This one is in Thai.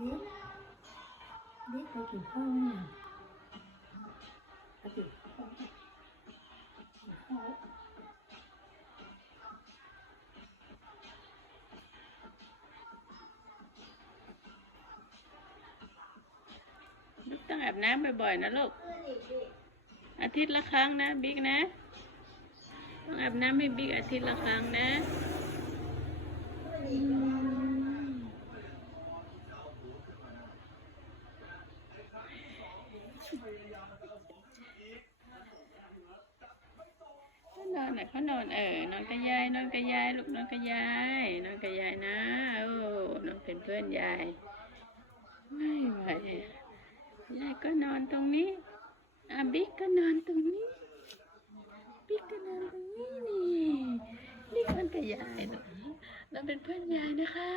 บิ๊กบิ๊กไปกินข้าวไหมไปกินข้าวกินข้าวลูกต้องอาบน้ำบ่อยๆนะลูก อาทิตย์ละครั้งนะ บิ๊กนะ ต้องอาบน้ำให้บิ๊กอาทิตย์ละครั้งนะ เขานอนน่ะเขานอนเออนอนกับยายนอนกับยายลูกนอนกับยายนอนกับยายนะโอ้นอนเป็นเพื่อนยายไม่ไหวยายก็นอนตรงนี้อาบิ๊กก็นอนตรงนี้บิ๊กก็นอนตรงนี้นี่บิ๊กนอนกับยายนะนอนเป็นเพื่อนยายนะคะ